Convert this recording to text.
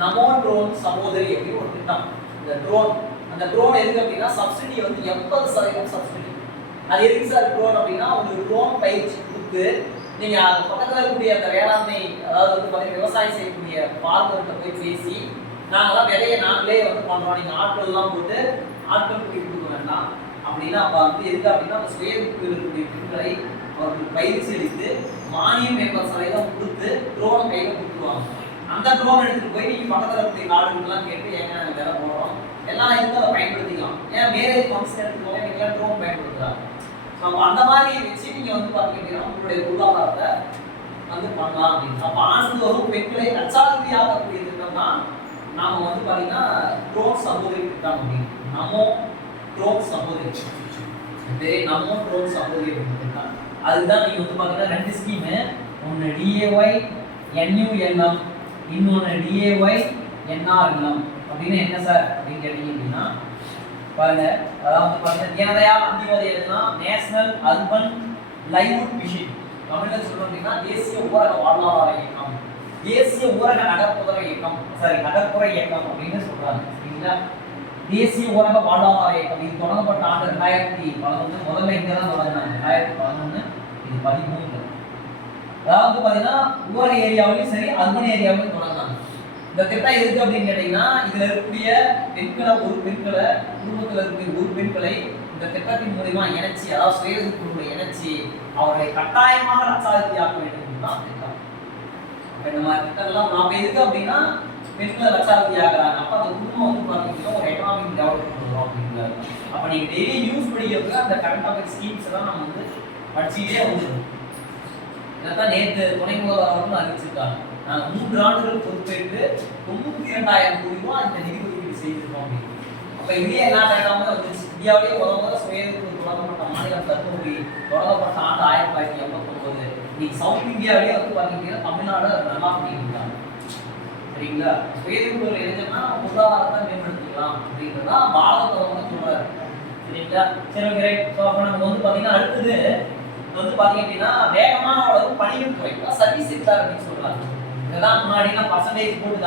நமோ drone சகோதரி அப்படின்னு ஒரு திட்டம். இந்த ட்ரோன் அந்த ட்ரோன் எதுக்கு அப்படின்னா சப்சிடி வந்து எண்பது சதவீதம் சப்சிடி அது எதுக்கு சார் ட்ரோன் அப்படின்னா உங்களுக்கு ட்ரோன் பயிற்சி கொடுத்து நீங்க அது பக்கத்துல இருக்கக்கூடிய அந்த வேளாண்மை அதாவது வந்து பார்த்தீங்கன்னா விவசாயம் செய்யக்கூடிய பார்மர்கிட்ட போய் பேசி நாங்களாம் விலையை நாங்களே வந்து பண்றோம். நீங்க ஆட்கள் எல்லாம் போட்டு ஆட்கள் கூட்டிட்டு கொடுக்க வேண்டாம். அப்படின்னா அப்ப வந்து எதுக்கு அப்படின்னா அந்த சுய இருக்கக்கூடிய பெண்களை அவர்களுக்கு பயிற்சி அளித்து மானியம் எண்பது சதவீதம் கொடுத்து அந்த லோன் எடுத்துட்டு போய் நீங்க பக்கத்துல இருக்கக்கூடிய காடுகள்லாம் கேட்டு ஏங்க நாங்க வேலை போகிறோம் எல்லாம் இருந்து அதை பயன்படுத்திக்கலாம். ஏன் மேரேஜ் ஃபங்க்ஷன் எடுத்துக்கோங்க நீங்க ட்ரோன் பயன்படுத்துறாங்க. அப்ப அந்த மாதிரி வச்சு நீங்க வந்து பார்த்தீங்கன்னா உங்களுடைய பொருளாதாரத்தை வந்து பண்ணலாம் அப்படின்னு. அப்ப ஆண்டுதோறும் பெண்களை லட்சாதிபதியாகக்கூடிய திட்டம் தான் நாம வந்து பாத்தீங்கன்னா ட்ரோன் சகோதரி திட்டம் அப்படின்னு நமோ ட்ரோன் சகோதரி நம்ம நமோ ட்ரோன் சகோதரி திட்டம் அதுதான் நீங்க வந்து பாத்தீங்கன்னா ரெண்டு ஸ்கீமு ஒன்று டிஏஒய் என்யூஎல்எம் இன்னொன்று டிஏஒய் என்ஆர்எல்எம் அப்படின்னு என்ன சார் அப்படின்னு கேட்டீங்க அப்படின்னா பாருங்க. அதாவது பாருங்க தீனதயாள் அந்தியோதயம்னா நேஷனல் அர்பன் லைவ்வுட் மிஷின் தமிழ்ல சொல்லணும் அப்படின்னா தேசிய ஊரக வாழ்வாதார இயக்கம். தேசிய ஊரக நகர்ப்புற இயக்கம். சாரி நகர்ப்புற இயக்கம் அப்படின்னு சொல்றாங்க. சரிங்களா? தேசிய ஊரக வாழ்வாதார இயக்கம். இது தொடங்கப்பட்ட ஆண்டு ரெண்டாயிரத்தி பதினொன்று முதல்ல இங்கே தான் தொடங்கினாங்க. ரெண்டாயிரத்தி பதினொன்று இது பதிமூணு அதாவது பாத்தீங்கன்னா ஊரக ஏரியாவிலையும் சரி அர்பன் ஏரியாவிலையும் தொடங்கினாங்க இந்த திட்டம் எதுக்கு அப்படின்னு கேட்டீங்கன்னா இதுல இருக்கக்கூடிய பெண்களை ஒரு பெண்களை குடும்பத்துல இருக்கக்கூடிய ஒரு பெண்களை இந்த திட்டத்தின் மூலியமா இணைச்சி அதாவது சுயகுழுவை இணைச்சி அவர்களை கட்டாயமாக லட்சாதிபதி ஆக்க வேண்டும் தான் திட்டம். இப்போ இந்த மாதிரி திட்டம்லாம் நாம எதுக்கு அப்படின்னா பெண்களை லட்சாதிபதி ஆகிறாங்க அப்போ அந்த குடும்பம் வந்து பார்த்தீங்கன்னா ஒரு எக்கனாமிக் டெவலப்மெண்ட் பண்ணுறோம் அப்படிங்கிறாரு அப்ப நீங்க டெய்லி நியூஸ் படிக்கிறதுக்கு அந்த கரண்ட் அஃபேர் ஸ்கீம்ஸ் எல்லாம் நம்ம வந்து படிச்சுக்கிட்டே வந்துடும் இதைத்தான் நேற்று துணை முதல்வராகவும் அறிவிச்சிருக்காங்க. நாங்கள் மூன்று ஆண்டுகள் பொறுப்பேற்று தொண்ணூத்தி இரண்டாயிரம் கோடி ரூபாய் அந்த நிதி ஒதுக்கீடு செய்திருக்கோம் அப்படின்னு. அப்ப இந்தியா எல்லா டேட்டாவுமே வந்துச்சு இந்தியாவிலேயே முதல் முத சுயநிதி தொடங்கப்பட்ட மாநிலம் தர்மபுரி தொடங்கப்பட்ட ஆண்டு ஆயிரத்தி தொள்ளாயிரத்தி எண்பத்தொன்பது இன்னைக்கு சவுத் இந்தியாவிலேயே வந்து பார்த்தீங்கன்னா தமிழ்நாடு நல்லா பண்ணியிருக்காங்க சரிங்களா? சுயநிதி இளைஞர்னா பொருளாதாரத்தை மேம்படுத்திக்கலாம் அப்படின்றதான் பாரத பிரதமர் சொல்றாரு. சரிங்களா? சரி ஓகே ரைட் ஸோ அப்போ நம்ம வந்து பார்த்தீங்கன்னா அடுத்தது வந்து பாத்தீங்க அப்படின்னா வேகமான வளரும் பணியும் குறைக்கும் சர்வீஸ் செக்டார் அப்படின்னு சொல்றாங்க. இதெல்லாம் முன்னாடி பர்சன்டேஜ் போட்டு